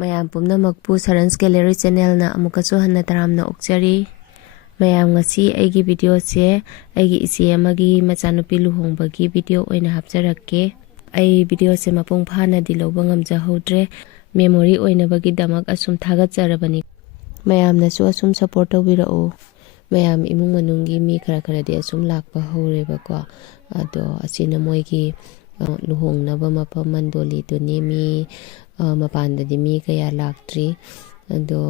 ꯃꯌꯥꯝ ꯄꯨꯝꯅꯃꯛꯄꯨ ꯁꯔꯟꯁ ꯒꯦꯂꯔꯤ ꯆꯦꯅꯦꯜꯅ ꯑꯃꯨꯛꯀꯁꯨ ꯍꯟꯅ ꯇꯔꯥꯝꯅ ꯑꯣꯛꯆꯔꯤ꯫ ꯃꯌꯥꯝ ꯉꯁꯤ ꯑꯩꯒꯤ ꯚꯤꯗꯤꯑꯣꯁꯦ ꯑꯩꯒꯤ ꯏꯆꯦ ꯑꯃꯒꯤ ꯃꯆꯥꯅꯨꯄꯤ ꯂꯨꯍꯣꯡꯕꯒꯤ ꯚꯤꯗꯤꯑꯣ ꯑꯣꯏꯅ ꯍꯥꯞꯆꯔꯛꯀꯦ꯫ ꯑꯩ ꯚꯤꯗꯤꯑꯣꯁꯦ ꯃꯄꯨꯡ ꯐꯥꯅꯗꯤ ꯂꯧꯕ ꯉꯝꯖꯍꯧꯗ꯭ꯔꯦ, ꯃꯦꯃꯣꯔꯤ ꯑꯣꯏꯅꯕꯒꯤꯗꯃꯛ ꯑꯁꯨꯝ ꯊꯥꯒꯠꯆꯔꯕꯅꯤ꯫ ꯃꯌꯥꯝꯅꯁꯨ ꯑꯁꯨꯝ ꯁꯞꯄꯣꯔꯠ ꯇꯧꯕꯤꯔꯛꯎ꯫ ꯃꯌꯥꯝ ꯏꯃꯨꯡ ꯃꯅꯨꯡꯒꯤ ꯃꯤ ꯈꯔꯗꯤ ꯑꯁꯨꯝ ꯂꯥꯛꯄ ꯍꯧꯔꯦꯕꯀꯣ꯫ ꯑꯗꯣ ꯑꯁꯤꯅ ꯃꯣꯏꯒꯤ ꯂꯨꯍꯣꯡꯅꯕ ꯃꯐꯝ ꯃꯟꯗꯣꯂꯤꯗꯨꯅꯤ꯫ ꯃꯤ ꯃꯄꯥꯟꯗꯗꯤ ꯃꯤ ꯀꯌꯥ ꯂꯥꯛꯇ꯭ꯔꯤ꯫ ꯑꯗꯣ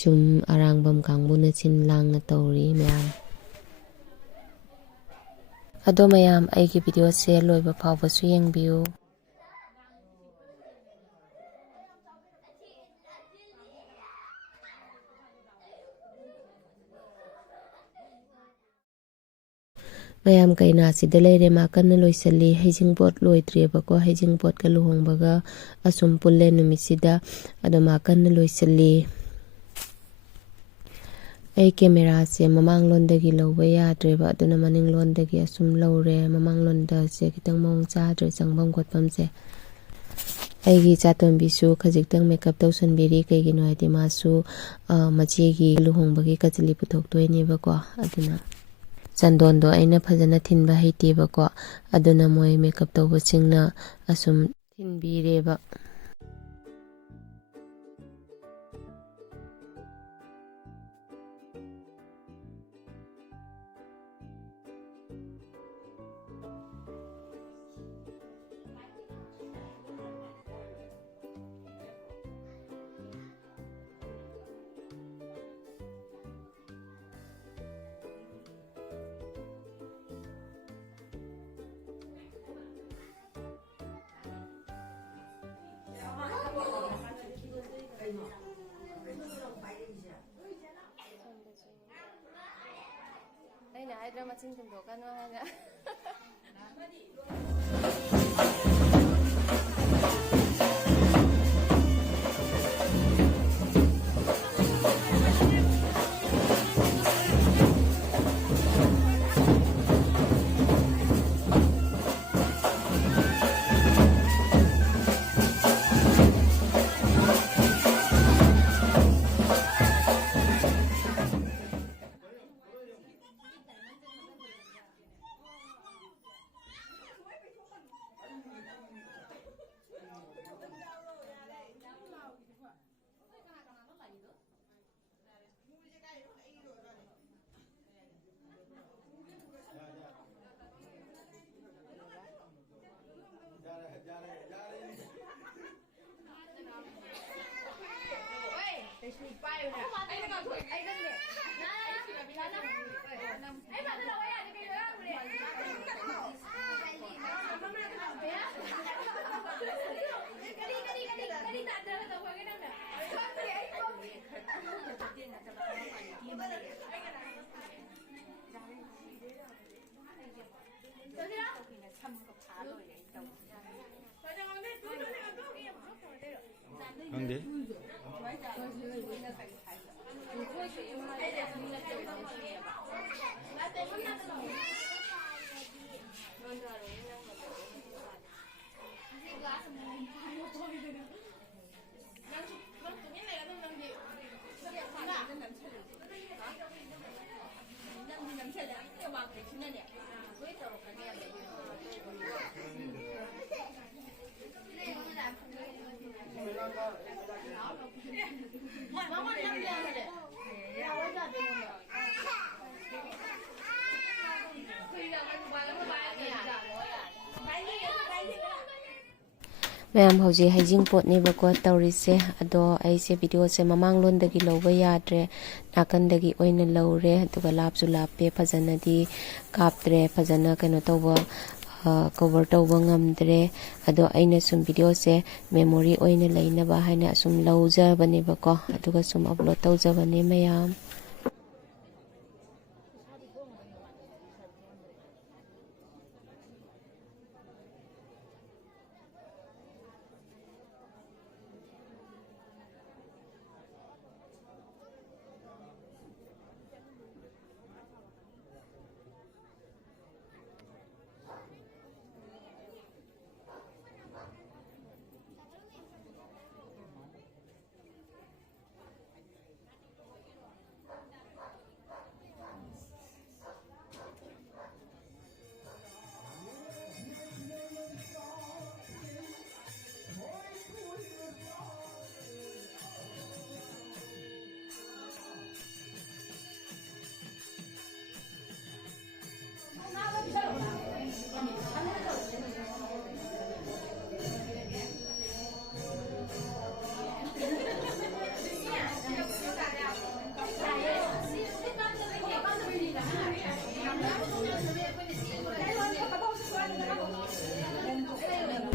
ꯁꯨꯝ ꯑꯔꯥꯡꯕꯝ ꯀꯥꯡꯕꯨꯅ ꯁꯤꯟ ꯂꯥꯡꯅ ꯇꯧꯔꯤ ꯃꯌꯥꯝ꯫ ꯑꯗꯣ ꯃꯌꯥꯝ ꯑꯩꯒꯤ ꯚꯤꯗꯤꯑꯣꯁꯦ ꯂꯣꯏꯕ ꯐꯥꯎꯕꯁꯨ ꯌꯦꯡꯕꯤꯌꯨ꯫ ꯃꯌꯥꯝ ꯀꯩꯅꯥꯁꯤꯗ ꯂꯩꯔꯦ, ꯃꯥ ꯀꯟꯅ ꯂꯣꯏꯁꯤꯜꯂꯤ꯫ ꯍꯩꯖꯤꯡꯄꯣꯠ ꯂꯣꯏꯗ꯭ꯔꯤꯑꯕꯀꯣ, ꯍꯩꯖꯤꯡꯄꯣꯠꯀ ꯂꯨꯍꯣꯡꯕꯒ ꯑꯁꯨꯝ ꯄꯨꯜꯂꯦ ꯅꯨꯃꯤꯠꯁꯤꯗ꯫ ꯑꯗꯣ ꯃꯥ ꯀꯟꯅ ꯂꯣꯏꯁꯤꯜꯂꯤ꯫ ꯑꯩ ꯀꯦꯃꯦꯔꯥꯁꯦ ꯃꯃꯥꯡꯂꯣꯟꯗꯒꯤ ꯂꯧꯕ ꯌꯥꯗ꯭ꯔꯦꯕ, ꯑꯗꯨꯅ ꯃꯅꯤꯡꯂꯣꯟꯗꯒꯤ ꯑꯁꯨꯝ ꯂꯧꯔꯦ꯫ ꯃꯃꯥꯡꯂꯣꯟꯗꯁꯦ ꯈꯤꯇꯪ ꯃꯑꯣꯡ ꯆꯥꯗ꯭ꯔꯦ ꯆꯪꯐꯝ ꯈꯣꯠꯐꯝꯁꯦ꯫ ꯑꯩꯒꯤ ꯏꯆꯥꯇꯣꯝꯕꯤꯁꯨ ꯈꯖꯤꯛꯇꯪ ꯃꯦꯀꯞ ꯇꯧꯁꯟꯕꯤꯔꯤ꯫ ꯀꯩꯒꯤꯅꯣ ꯍꯥꯏꯗꯤ ꯃꯥꯁꯨ ꯃꯆꯦꯒꯤ ꯂꯨꯍꯣꯡꯕꯒꯤ ꯀꯖꯂꯤ ꯄꯨꯊꯣꯛꯇꯣꯏꯅꯦꯕꯀꯣ꯫ ꯑꯗꯨꯅ ꯆꯟꯗꯣꯟꯗꯣ ꯑꯩꯅ ꯐꯖꯅ ꯊꯤꯟꯕ ꯍꯩꯇꯦꯕꯀꯣ, ꯑꯗꯨꯅ ꯃꯣꯏ ꯃꯦꯀꯞ ꯇꯧꯕꯁꯤꯡꯅ ꯑꯁꯨꯝ ꯊꯤꯟꯕꯤꯔꯦꯕ꯫ ꯑꯩꯅ ꯍꯥꯏꯗ꯭ꯔꯥ ꯃꯆꯤꯟ ꯇꯨꯝꯊꯣꯛꯀꯅꯣ ꯍꯥꯏꯅ꯫ ꯃꯌꯥꯝ ꯍꯧꯖꯤꯛ ꯍꯩꯖꯤꯡꯄꯣꯠꯅꯦꯕꯀꯣ ꯇꯧꯔꯤꯁꯦ꯫ ꯑꯗꯣ ꯑꯩꯁꯦ ꯚꯤꯗꯤꯑꯣꯁꯦ ꯃꯃꯥꯡꯂꯣꯟꯗꯒꯤ ꯂꯧꯕ ꯌꯥꯗ꯭ꯔꯦ, ꯅꯥꯀꯟꯗꯒꯤ ꯑꯣꯏꯅ ꯂꯧꯔꯦ꯫ ꯑꯗꯨꯒ ꯂꯥꯞꯁꯨ ꯂꯥꯞꯄꯦ, ꯐꯖꯅꯗꯤ ꯀꯥꯞꯇ꯭ꯔꯦ, ꯐꯖꯅ ꯀꯩꯅꯣ ꯇꯧꯕ ꯀꯣꯚꯔ ꯇꯧꯕ ꯉꯝꯗ꯭ꯔꯦ꯫ ꯑꯗꯣ ꯑꯩꯅ ꯁꯨꯝ ꯚꯤꯗꯤꯑꯣꯁꯦ ꯃꯦꯃꯣꯔꯤ ꯑꯣꯏꯅ ꯂꯩꯅꯕ ꯍꯥꯏꯅ ꯑꯁꯨꯝ ꯂꯧꯖꯕꯅꯦꯕꯀꯣ, ꯑꯗꯨꯒ ꯁꯨꯝ ꯑꯞꯂꯣꯗ ꯇꯧꯖꯕꯅꯦ ꯃꯌꯥꯝ꯫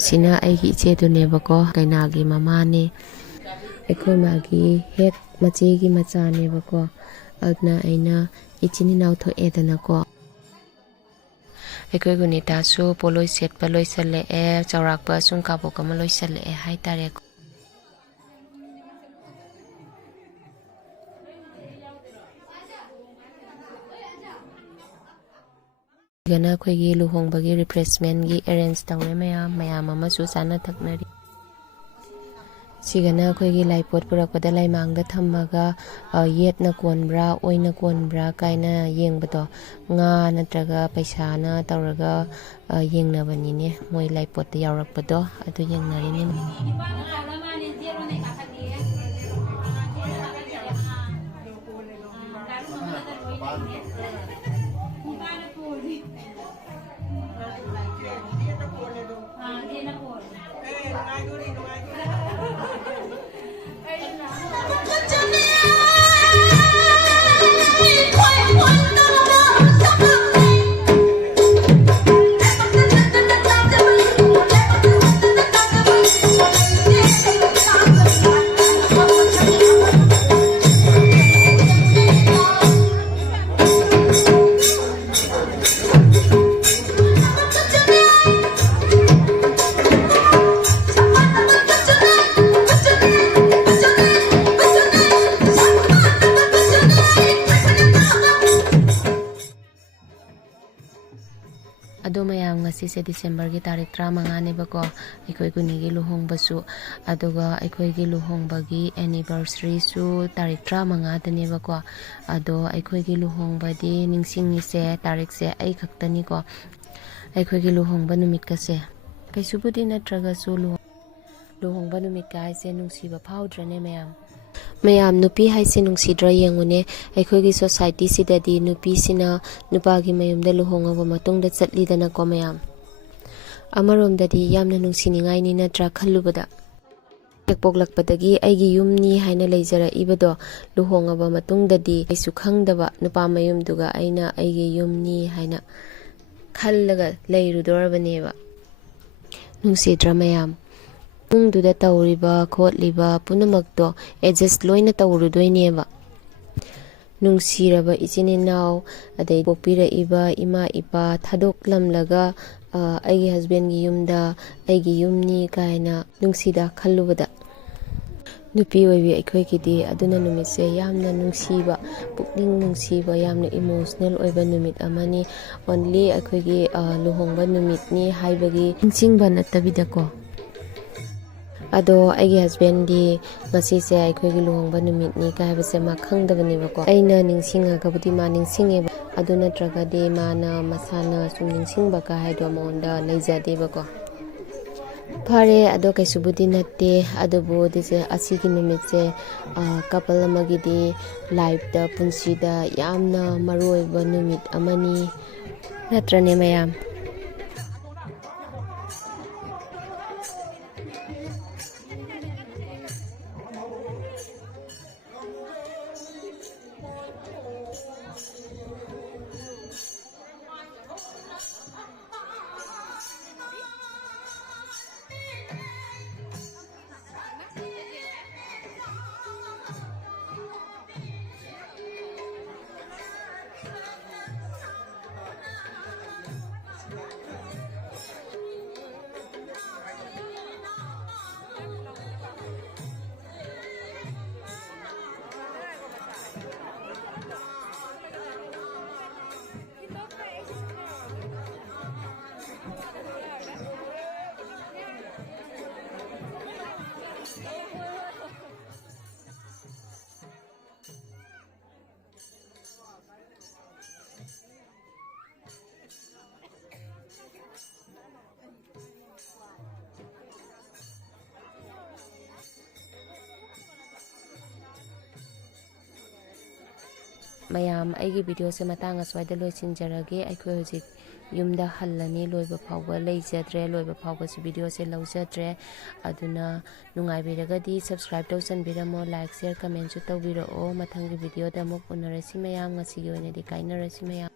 ꯑꯁꯤꯅ ꯑꯩꯒꯤ ꯏꯆꯦꯗꯨꯅꯦꯕꯀꯣ, ꯀꯩꯅꯥꯒꯤ ꯃꯃꯥꯅꯦ, ꯑꯩꯈꯣꯏ ꯃꯥꯒꯤ ꯍꯦꯛ ꯃꯆꯦꯒꯤ ꯃꯆꯥꯅꯦꯕꯀꯣ. ꯑꯗꯨꯅ ꯑꯩꯅ ꯏꯆꯤꯟ ꯏꯅꯥꯎ ꯊꯣꯛꯑꯦꯗꯅꯀꯣ. ꯑꯩꯈꯣꯏ ꯒꯨꯅꯤꯇꯥꯁꯨ ꯄꯣꯂꯣꯏ ꯁꯦꯠꯄ ꯂꯣꯏꯁꯜꯂꯛꯑꯦ, ꯆꯥꯎꯔꯥꯛꯄ ꯁꯨꯝ ꯀꯥꯕꯣꯛ ꯑꯃ ꯂꯣꯏꯁꯜꯂꯛꯑꯦ ꯍꯥꯏꯇꯥꯔꯦꯀꯣ. ꯁꯤꯒꯅ ꯑꯩꯈꯣꯏꯒꯤ ꯂꯨꯍꯣꯡꯕꯒꯤ ꯔꯤꯐ꯭ꯔꯦꯁꯃꯦꯟꯒꯤ ꯑꯦꯔꯦꯟꯖ ꯇꯧꯔꯦ, ꯃꯌꯥꯝ ꯑꯃꯁꯨ ꯆꯥꯅ ꯊꯛꯅꯔꯤ. ꯁꯤꯒꯅ ꯑꯩꯈꯣꯏꯒꯤ ꯂꯥꯏꯄꯣꯠ ꯄꯨꯔꯛꯄꯗ ꯂꯥꯏꯃꯥꯡꯗ ꯊꯝꯃꯒ ꯌꯦꯠꯅ ꯀꯣꯟꯕ꯭ꯔꯥ ꯑꯣꯏꯅ ꯀꯣꯟꯕ꯭ꯔꯥ ꯀꯥꯏꯅ ꯌꯦꯡꯕꯗꯣ, ꯉꯥ ꯅꯠꯇ꯭ꯔꯒ ꯄꯩꯁꯥꯅ ꯇꯧꯔꯒ ꯌꯦꯡꯅꯕꯅꯤꯅꯦ. ꯃꯣꯏ ꯂꯥꯏꯄꯣꯠꯇ ꯌꯥꯎꯔꯛꯄꯗꯣ ꯑꯗꯨ ꯌꯦꯡꯅꯔꯤꯅꯤ. ꯑꯗꯣ ꯃꯌꯥꯝ ꯉꯁꯤꯁꯦ ꯗꯤꯁꯦꯝꯕꯔꯒꯤ ꯇꯥꯔꯤꯛ 35ꯅꯦꯕꯀꯣ, ꯑꯩꯈꯣꯏ ꯒꯨꯅꯤꯒꯤ ꯂꯨꯍꯣꯡꯕꯁꯨ. ꯑꯗꯨꯒ ꯑꯩꯈꯣꯏꯒꯤ ꯂꯨꯍꯣꯡꯕꯒꯤ ꯑꯦꯅꯤꯚꯔꯁꯔꯤꯁꯨ ꯇꯥꯔꯤꯛ 35ꯗꯅꯦꯕꯀꯣ. ꯑꯗꯣ ꯑꯩꯈꯣꯏꯒꯤ ꯂꯨꯍꯣꯡꯕꯗꯤ ꯅꯤꯡꯁꯤꯡꯉꯤꯁꯦ ꯇꯥꯔꯤꯛꯁꯦ ꯑꯩ ꯈꯛꯇꯅꯤꯀꯣ. ꯑꯩꯈꯣꯏꯒꯤ ꯂꯨꯍꯣꯡꯕ ꯅꯨꯃꯤꯠꯀꯁꯦ ꯀꯩꯁꯨꯕꯨꯗꯤ ꯅꯠꯇ꯭ꯔꯒꯁꯨ ꯂꯨꯍꯣꯡꯕ ꯅꯨꯃꯤꯠꯀ ꯍꯥꯏꯁꯦ ꯅꯨꯡꯁꯤꯕ ꯐꯥꯎꯗ꯭ꯔꯅꯦ ꯃꯌꯥꯝ ꯅꯨꯄꯤ ꯍꯥꯏꯁꯦ ꯅꯨꯡꯁꯤꯗ꯭ꯔꯥ ꯌꯦꯡꯉꯨꯅꯦ. ꯑꯩꯈꯣꯏꯒꯤ ꯁꯣꯁꯥꯏꯇꯤꯁꯤꯗꯗꯤ ꯅꯨꯄꯤꯁꯤꯅ ꯅꯨꯄꯥꯒꯤ ꯃꯌꯨꯝꯗ ꯂꯨꯍꯣꯡꯉꯕ ꯃꯇꯨꯡꯗ ꯆꯠꯂꯤꯗꯅꯀꯣ ꯃꯌꯥꯝ. ꯑꯃꯔꯣꯝꯗꯗꯤ ꯌꯥꯝꯅ ꯅꯨꯡꯁꯤꯅꯤꯡꯉꯥꯏꯅꯤ ꯅꯠꯇ꯭ꯔꯥ ꯈꯜꯂꯨꯕꯗ. ꯍꯦꯛ ꯄꯣꯛꯂꯛꯄꯗꯒꯤ ꯑꯩꯒꯤ ꯌꯨꯝꯅꯤ ꯍꯥꯏꯅ ꯂꯩꯖꯔꯛꯏꯕꯗꯣ, ꯂꯨꯍꯣꯡꯉꯕ ꯃꯇꯨꯡꯗꯗꯤ ꯀꯩꯁꯨ ꯈꯪꯗꯕ ꯅꯨꯄꯥ ꯃꯌꯨꯝꯗꯨꯒ ꯑꯩꯅ ꯑꯩꯒꯤ ꯌꯨꯝꯅꯤ ꯍꯥꯏꯅ ꯈꯜꯂꯒ ꯂꯩꯔꯨꯗꯣꯔꯕꯅꯦꯕ. ꯅꯨꯡꯁꯤꯗ꯭ꯔꯥ ꯃꯌꯥꯝ? ꯏꯃꯨꯡꯗꯨꯗ ꯇꯧꯔꯤꯕ ꯈꯣꯠꯂꯤꯕ ꯄꯨꯝꯅꯃꯛꯇꯣ ꯑꯦꯗꯖꯁ ꯂꯣꯏꯅ ꯇꯧꯔꯨꯗꯣꯏꯅꯦꯕ. ꯅꯨꯡꯁꯤꯔꯕ ꯏꯆꯤꯟ ꯏꯅꯥꯎ, ꯑꯗꯩ ꯄꯣꯛꯄꯤꯔꯛꯏꯕ ꯏꯃꯥ ꯏꯄꯥ ꯊꯥꯗꯣꯛꯂꯝꯂꯒ ꯑꯩꯒꯤ ꯍꯁꯕꯦꯟꯒꯤ ꯌꯨꯝꯗ ꯑꯩꯒꯤ ꯌꯨꯝꯅꯤ ꯀꯥꯏꯅ ꯅꯨꯡꯁꯤꯗ ꯈꯜꯂꯨꯕꯗ. ꯅꯨꯄꯤ ꯑꯣꯏꯕꯤ ꯑꯩꯈꯣꯏꯒꯤꯗꯤ ꯑꯗꯨꯅ ꯅꯨꯃꯤꯠꯁꯦ ꯌꯥꯝꯅ ꯅꯨꯡꯁꯤꯕ, ꯄꯨꯛꯅꯤꯡ ꯅꯨꯡꯁꯤꯕ, ꯌꯥꯝꯅ ꯏꯃꯣꯁꯅꯦꯜ ꯑꯣꯏꯕ ꯅꯨꯃꯤꯠ ꯑꯃꯅꯤ. ꯑꯣꯟꯂꯤ ꯑꯩꯈꯣꯏꯒꯤ ꯂꯨꯍꯣꯡꯕ ꯅꯨꯃꯤꯠꯅꯤ ꯍꯥꯏꯕꯒꯤ ꯅꯤꯡꯁꯤꯡꯕ ꯅꯠꯇꯕꯤꯗꯀꯣ. ꯑꯗꯣ ꯑꯩꯒꯤ ꯍꯁꯕꯦꯟꯗꯤ ꯉꯁꯤꯁꯦ ꯑꯩꯈꯣꯏꯒꯤ ꯂꯨꯍꯣꯡꯕ ꯅꯨꯃꯤꯠꯅꯤ ꯀ ꯍꯥꯏꯕꯁꯦ ꯃꯥ ꯈꯪꯗꯕꯅꯦꯕꯀꯣ. ꯑꯩꯅ ꯅꯤꯡꯁꯤꯡꯉꯒꯕꯨꯗꯤ ꯃꯥ ꯅꯤꯡꯁꯤꯡꯉꯦꯕ, ꯑꯗꯨ ꯅꯠꯇ꯭ꯔꯒꯗꯤ ꯃꯥꯅ ꯃꯁꯥꯅ ꯁꯨꯝ ꯅꯤꯡꯁꯤꯡꯕ ꯀ ꯍꯥꯏꯗꯣ ꯃꯉꯣꯟꯗ ꯂꯩꯖꯗꯦꯕꯀꯣ. ꯐꯔꯦ, ꯑꯗꯣ ꯀꯩꯁꯨꯕꯨꯗꯤ ꯅꯠꯇꯦ. ꯑꯗꯨꯕꯨ ꯑꯁꯤꯒꯤ ꯅꯨꯃꯤꯠꯁꯦ ꯀꯄꯜ ꯑꯃꯒꯤꯗꯤ ꯂꯥꯏꯐꯇ, ꯄꯨꯟꯁꯤꯗ ꯌꯥꯝꯅ ꯃꯔꯨ ꯑꯣꯏꯕ ꯅꯨꯃꯤꯠ ꯑꯃꯅꯤ ꯅꯠꯇ꯭ꯔꯅꯦ ꯃꯌꯥꯝ? ꯃꯌꯥꯝ, ꯑꯩꯒꯤ ꯚꯤꯗꯤꯑꯣꯁꯦ ꯃꯇꯥꯡ ꯑꯁ꯭ꯋꯥꯏꯗ ꯂꯣꯏꯁꯤꯟꯖꯔꯒꯦ. ꯑꯩꯈꯣꯏ ꯍꯧꯖꯤꯛ ꯌꯨꯝꯗ ꯍꯜꯂꯅꯤ. ꯂꯣꯏꯕ ꯐꯥꯎꯕ ꯂꯩꯖꯗ꯭ꯔꯦ, ꯂꯣꯏꯕ ꯐꯥꯎꯕꯁꯨ ꯚꯤꯗꯤꯑꯣꯁꯦ ꯂꯧꯖꯗ꯭ꯔꯦ. ꯑꯗꯨꯅ ꯅꯨꯡꯉꯥꯏꯕꯤꯔꯒꯗꯤ ꯁꯕꯁꯀ꯭ꯔꯥꯏꯕ ꯇꯧꯁꯟꯕꯤꯔꯝꯃꯣ, ꯂꯥꯏꯛ ꯁꯦꯌꯔ ꯀꯃꯦꯟꯁꯨ ꯇꯧꯕꯤꯔꯛꯑꯣ. ꯃꯊꯪꯒꯤ ꯚꯤꯗꯤꯑꯣꯗ ꯑꯃꯨꯛ ꯎꯅꯔꯁꯤ ꯃꯌꯥꯝ. ꯉꯁꯤꯒꯤ ꯑꯣꯏꯅꯗꯤ ꯀꯥꯏꯅꯔꯁꯤ ꯃꯌꯥꯝ.